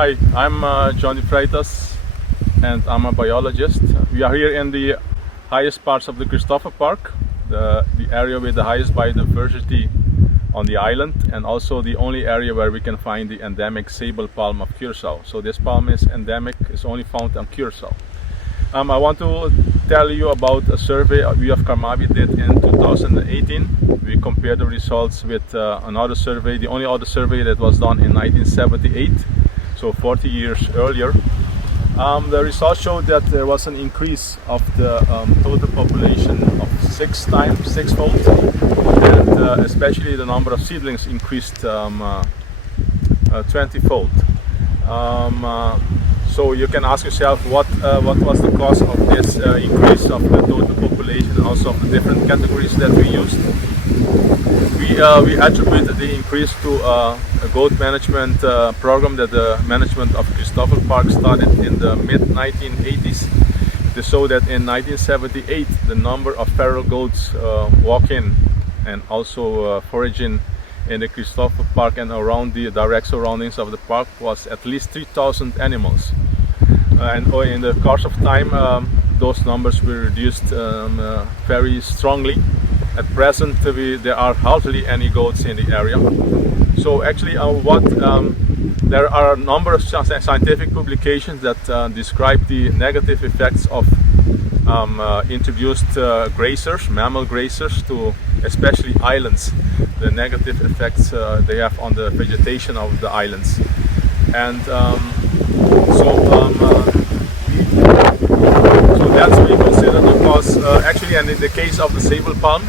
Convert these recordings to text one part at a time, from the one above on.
Hi, I'm Johnny Freitas and I'm a biologist. We are here in the highest parts of the Christopher Park, the area with the highest biodiversity on the island, and also the only area where we can find the endemic Sabal palm of Kòrsou. So this palm is endemic, it's only found on Kòrsou. I want to tell you about a survey we of Karmavi did in 2018. We compared the results with another survey, the only other survey that was done in 1978, so 40 years earlier. The results showed that there was an increase of the total population of sixfold, and especially the number of seedlings increased 20-fold. So you can ask yourself what was the cause of this increase of the total population and also of the different categories that we used. We attributed the increase to a goat management program that the management of Christopher Park started in the mid-1980s. It showed that in 1978 the number of feral goats walking and also foraging in the Christopher Park and around the direct surroundings of the park was at least 3,000 animals. And in the course of time those numbers were reduced very strongly. At present there are hardly any goats in the area. So actually there are a number of scientific publications that describe the negative effects of introduced grazers, mammal grazers, to especially islands, the negative effects they have on the vegetation of the islands. And so that's we consider the cause. Actually, and in the case of the Sabal palm,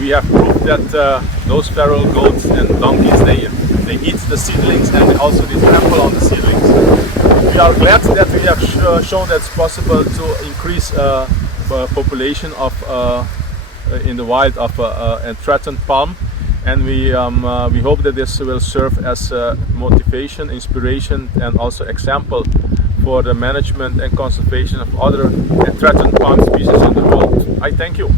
we have proof that those feral goats and donkeys, they eat the seedlings and they also trample on the seedlings. We are glad that we have shown that it's possible to increase population of in the wild of a threatened palm, and we hope that this will serve as motivation, inspiration, and also example for the management and conservation of other threatened palm species in the world. I thank you.